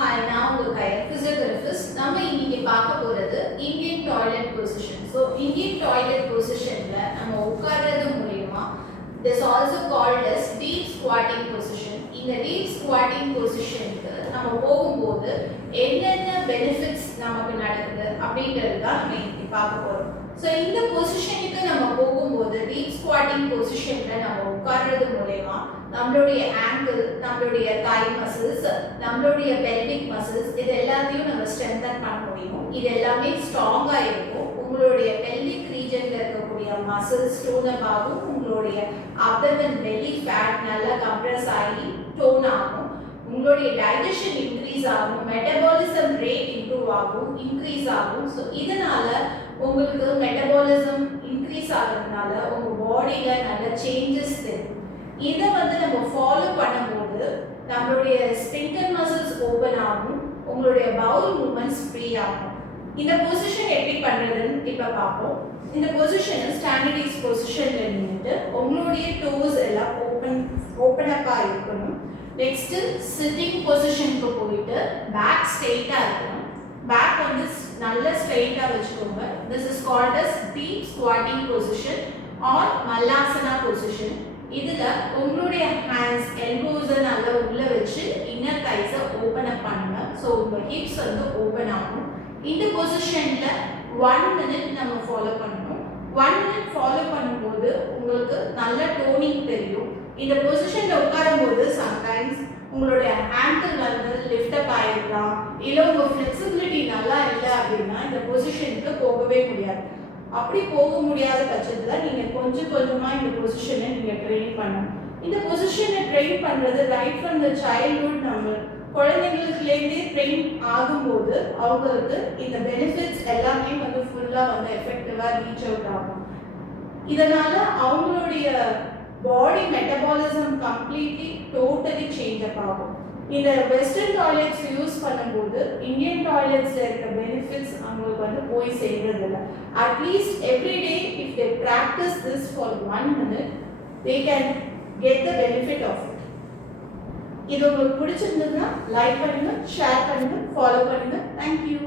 Hi, நான் உங்க physiotherapist. நம்ம இன்னைக்கு பார்க்க போறது Indian toilet position. So Indian toilet பொசிஷன்ல நம்ம உட்கார்றது மூலியமா this also called as deep squatting position. இந்த டீப் ஸ்குவாட்டிங் பொசிஷனுக்கு நம்ம போகும்போது என்னென்ன பெனிஃபிட்ஸ் நமக்கு நடக்குது அப்படின்றது தான் நம்ம இன்னைக்கு பார்க்க போறோம். ஸோ இந்த பொசிஷனுக்கு நம்ம போகும்போது டீப் ஸ்குவாட்டிங் பொசிஷன்ல நம்ம உட்கார்றது மூலயமா நம்மளுடைய ஆங்கிள், நம்மளுடைய தாய் மசில்ஸ், நம்மளுடைய பெல்விக் மசில்ஸ் இது எல்லாத்தையும் நம்ம ஸ்ட்ரென்தன் பண்ண முடியும். இது எல்லாமே ஸ்ட்ராங்கா இருக்கும். உங்களுடைய பெல்விக் ரீஜன்ல இருக்கக்கூடிய மசில்ஸ் டோன் ஆகும். உங்களுடைய அப்டமன் பெல்லி ஃபேட் நல்லா கம்ப்ரஸ் ஆகி டோன் ஆகும். உங்களுடைய டைஜஷன் இன்க்ரீஸ் ஆகும். மெட்டபாலிசம் ரேட் இம்ப்ரூவ் ஆகும், இன்க்ரீஸ் ஆகும். ஸோ இதனால உங்களுக்கு மெட்டபாலிசம் இன்க்ரீஸ் ஆகிறதுனால உங்க பாடியில நல்ல சேஞ்சஸ் தெரியும். இதை நம்ம ஃபாலோ பண்ணும்போது நம்மளுடைய ஸ்பின்டர் மசில்ஸ் ஓப்பன் ஆகும், உங்களுடைய பவுல் மூவ்மெண்ட்ஸ் ஃப்ரீ ஆகும். இந்த பொசிஷன் எப்படி பண்றதுன்னு இப்ப பார்ப்போம். இந்த பொசிஷன் ஸ்டாண்டர்டைஸ் பொசிஷன்ல நின்னுட்டு உங்களுடைய டோஸ் எல்லாம் ஓப்பன் அப்பா இருக்கணும். நெக்ஸ்ட் சிட்டிங் பொசிஷனுக்கு போயிட்டு பேக் ஸ்ட்ரெயிட்டா இருக்கணும். பேக் நல்ல ஸ்ட்ரெயிட்டா வச்சுக்கோங்க. This is called as deep squatting position or malasana position. இதுல உங்களுடைய ஹேண்ட்ஸ் எல்போஸ் நல்லா உள்ள வச்சு இன்னர் தைஸ ஓபன் அப் பண்ணுங்க. ஸோ உங்க ஹிப்ஸ் ஓபன் ஆகும். இந்த பொசிஷன்ல 1 minute நம்ம ஃபாலோ பண்ணணும். 1 minute ஃபாலோ பண்ணும்போது உங்களுக்கு நல்ல டோனிங் தெரியும். இந்த பொசிஷன்ல உட்காரும்போது சம்டைம்ஸ் உங்களுடைய ஆங்கிள் லிஃப்ட் அப் ஆயிருக்கலாம், இல்லை உங்க ஃபிளெக்சிபிலிட்டி நல்லா இல்லை அப்படின்னா இந்த பொசிஷனுக்கு போகவே முடியாது. அப்படி போக முடியாத பட்சத்தில் நீங்கள் கொஞ்சம் கொஞ்சமாக இந்த பொசிஷனை நீங்கள் ட்ரெயின் பண்ணணும். இந்த பொசிஷனை ட்ரெயின் பண்ணுறது ரைட் ஃப்ரம் த சைல்ட்ஹுட் நம்ம குழந்தைங்களுக்குலேருந்தே ட்ரெயின் ஆகும்போது அவங்களுக்கு இந்த பெனிஃபிட்ஸ் எல்லாமே ஃபுல்லாக எஃபெக்டிவாக ரீச் அவுட் ஆகும். இதனால அவங்களுடைய body metabolism completely totally change up ஆகும். இந்த வெஸ்டர்ன் டாய்லெட்ஸ் யூஸ் பண்ணும்போது இந்தியன் டாய்லெட்ஸ்ல இருக்க பெனிஃபிட்ஸ் அவங்களுக்கு போய் சேர்றது இல்லை. At least every day if they practice this for 1 minute they can get the benefit of it. இது உங்களுக்கு பிடிச்சிருந்ததுன்னா லைக் பண்ணுங்க, ஷேர் பண்ணுங்க, ஃபாலோ பண்ணுங்க. தேங்க்யூ.